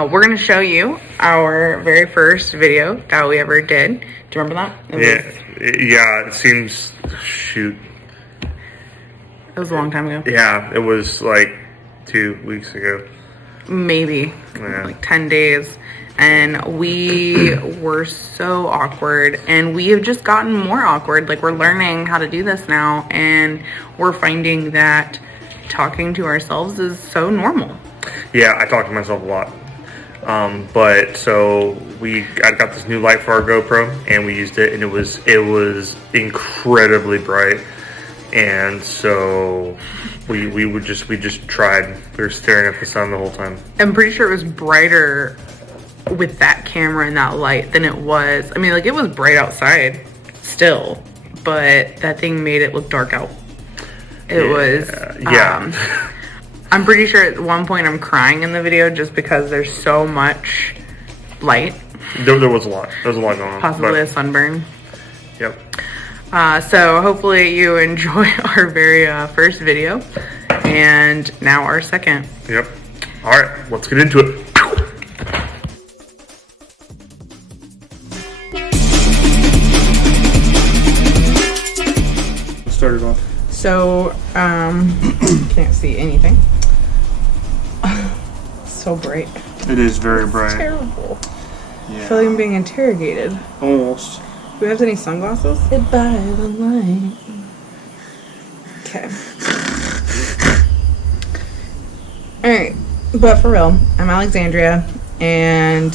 We're going to show you our very first video that we ever did. Do you remember that? It seems, shoot. It was a long time ago. Yeah, it was like 2 weeks ago. Maybe. Yeah. Like 10 days. And we were so awkward. And we have just gotten more awkward. Like, we're learning how to do this now. And we're finding that talking to ourselves is so normal. Yeah, I talk to myself a lot. But so I got this new light for our GoPro, and we used it, and it was incredibly bright. And so we just tried. We were staring at the sun the whole time. I'm pretty sure it was brighter with that camera and that light than it was. I mean, like, it was bright outside still, but that thing made it look dark out. It was. Yeah. I'm pretty sure at one point I'm crying in the video just because there's so much light. There was a lot. There was a lot going on. Possibly a sunburn. Yep. So hopefully you enjoy our very first video, and now our second. Yep. All right, let's get into it. Start it off. So, can't see anything. So bright. It is very bright. It's terrible. Yeah. I feel like I'm being interrogated. Almost. Do we have any sunglasses? Goodbye, the light. Okay. Alright, but for real, I'm Alexandria, and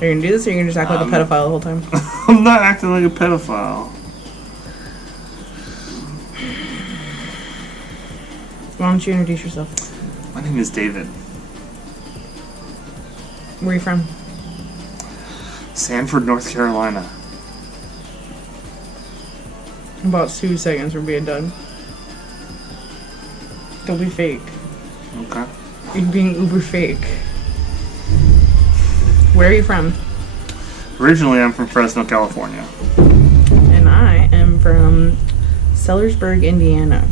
are you gonna do this, or are you gonna just act like a pedophile the whole time? I'm not acting like a pedophile. Why don't you introduce yourself? My name is David. Where are you from? Sanford, North Carolina. About 2 seconds from being done. Don't be fake. Okay. You're being uber fake. Where are you from? Originally, I'm from Fresno, California. And I am from Sellersburg, Indiana.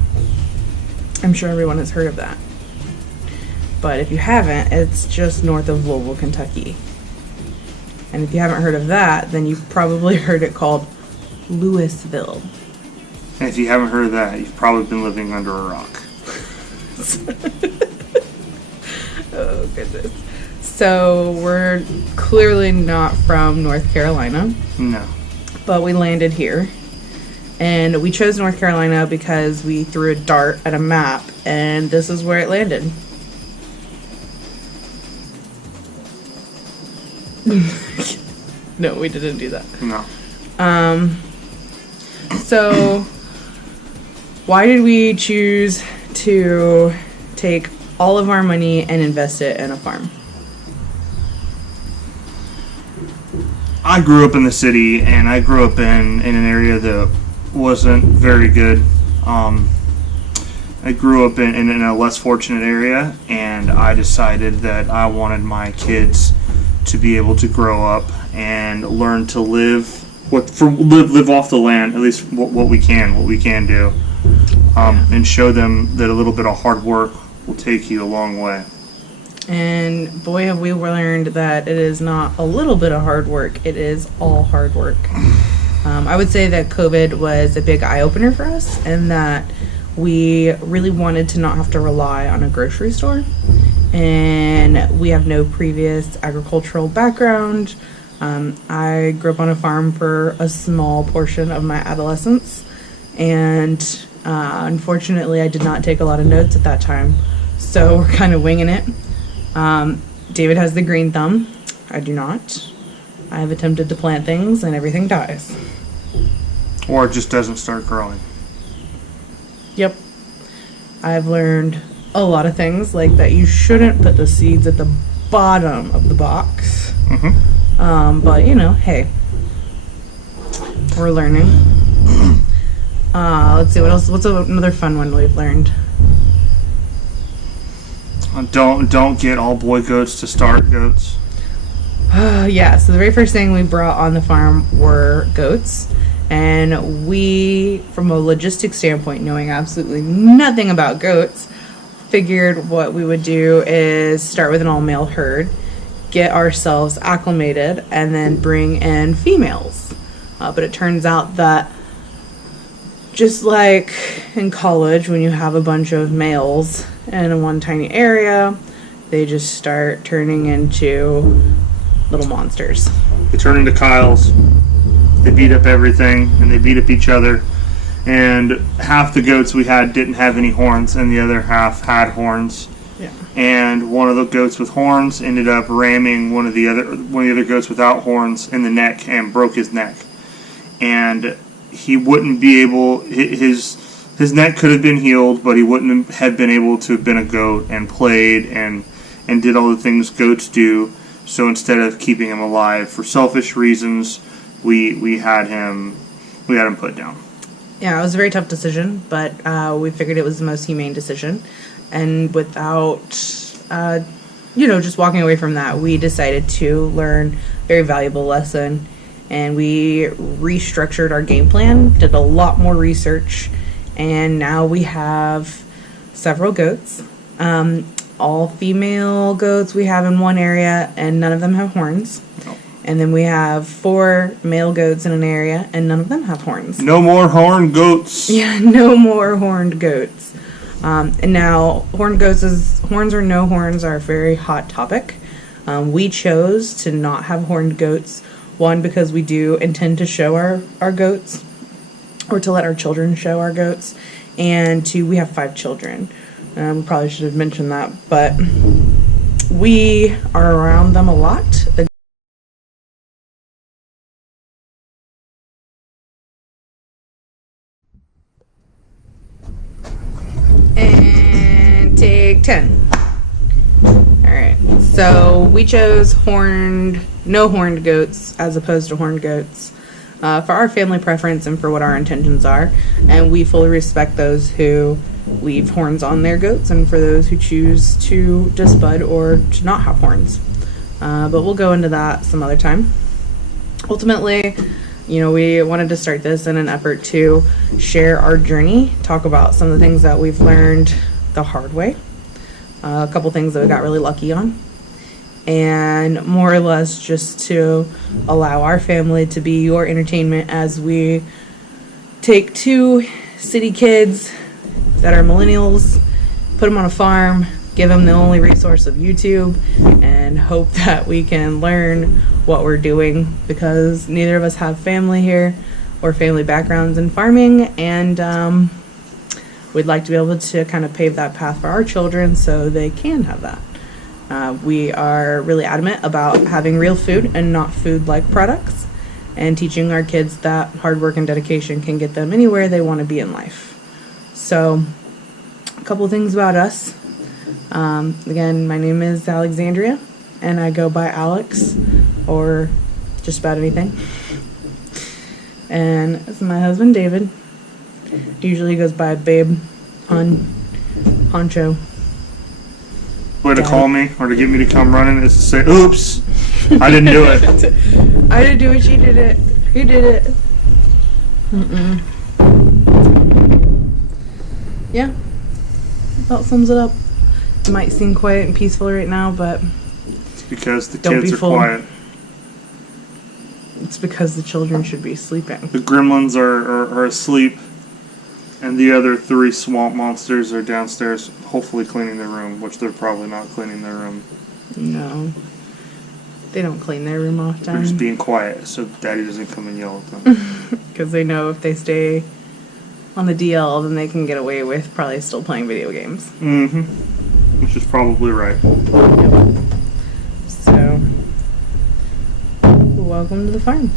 I'm sure everyone has heard of that. But if you haven't, it's just north of Louisville, Kentucky. And if you haven't heard of that, then you've probably heard it called Louisville. And if you haven't heard of that, you've probably been living under a rock. Oh, goodness. So we're clearly not from North Carolina. No. But we landed here. And we chose North Carolina because we threw a dart at a map, and this is where it landed. No, we didn't do that. No. So why did we choose to take all of our money and invest it in a farm? I grew up in the city, and I grew up in an area that wasn't very good. I grew up in a less fortunate area, and I decided that I wanted my kids to be able to grow up and learn to live off the land, at least what we can do, and show them that a little bit of hard work will take you a long way. And boy, have we learned that it is not a little bit of hard work, it is all hard work. I would say that COVID was a big eye-opener for us, and that we really wanted to not have to rely on a grocery store. And we have no previous agricultural background. I grew up on a farm for a small portion of my adolescence, and unfortunately I did not take a lot of notes at that time, so we're kind of winging it. David has the green thumb. I do not. I have attempted to plant things and everything dies. Or it just doesn't start growing. Yep. I've learned a lot of things, like that you shouldn't put the seeds at the bottom of the box. Mm-hmm. But, you know, hey. We're learning. Let's see, what else? What's another fun one we've learned? Don't get all boy goats to start goats. Yeah, so the very first thing we brought on the farm were goats. And we, from a logistics standpoint, knowing absolutely nothing about goats, figured what we would do is start with an all-male herd, get ourselves acclimated, and then bring in females. But it turns out that just like in college, when you have a bunch of males in one tiny area, they just start turning into little monsters. They turn into Kyles. They beat up everything, and they beat up each other. And half the goats we had didn't have any horns, and the other half had horns. Yeah. And one of the goats with horns ended up ramming one of the other goats without horns in the neck and broke his neck. And he wouldn't be able. His neck could have been healed, but he wouldn't have been able to have been a goat and played and did all the things goats do. So instead of keeping him alive for selfish reasons, we had him put down. Yeah, it was a very tough decision, but we figured it was the most humane decision. And without, just walking away from that, we decided to learn a very valuable lesson. And we restructured our game plan, did a lot more research, and now we have several goats. All female goats we have in one area, and none of them have horns. No. And then we have 4 male goats in an area, and none of them have horns. No more horned goats. Yeah, no more horned goats. And now, horns or no horns are a very hot topic. We chose to not have horned goats. 1, because we do intend to show our goats, or to let our children show our goats. And 2, we have 5 children. We probably should have mentioned that, but we are around them a lot. And take 10. Alright, so we chose no horned goats as opposed to horned goats for our family preference and for what our intentions are. And we fully respect those who leave horns on their goats and for those who choose to disbud or to not have horns. But we'll go into that some other time. Ultimately, we wanted to start this in an effort to share our journey, talk about some of the things that we've learned the hard way, a couple things that we got really lucky on, and more or less just to allow our family to be your entertainment as we take 2 city kids that are millennials, put them on a farm, give them the only resource of YouTube, and hope that we can learn what we're doing, because neither of us have family here or family backgrounds in farming, and we'd like to be able to kind of pave that path for our children so they can have that. We are really adamant about having real food and not food-like products, and teaching our kids that hard work and dedication can get them anywhere they want to be in life. So, a couple things about us. Again, my name is Alexandria, and I go by Alex, or just about anything. And this is my husband, David. Usually he goes by Babe, Honcho. Way to call me or to get me to come running is to say, oops, I didn't do it. I didn't do it, she did it. He did it. Yeah, that sums it up. It might seem quiet and peaceful right now, but It's because the Don't kids be are fooled. quiet. it's because the children should be sleeping. The gremlins are asleep, and the other 3 swamp monsters are downstairs, hopefully cleaning their room, which they're probably not cleaning their room. No, they don't clean their room They're just often being quiet so Daddy doesn't come and yell at them. because they know if they stay on the DL, then they can get away with probably still playing video games. Mm-hmm. Which is probably right. So, welcome to the farm.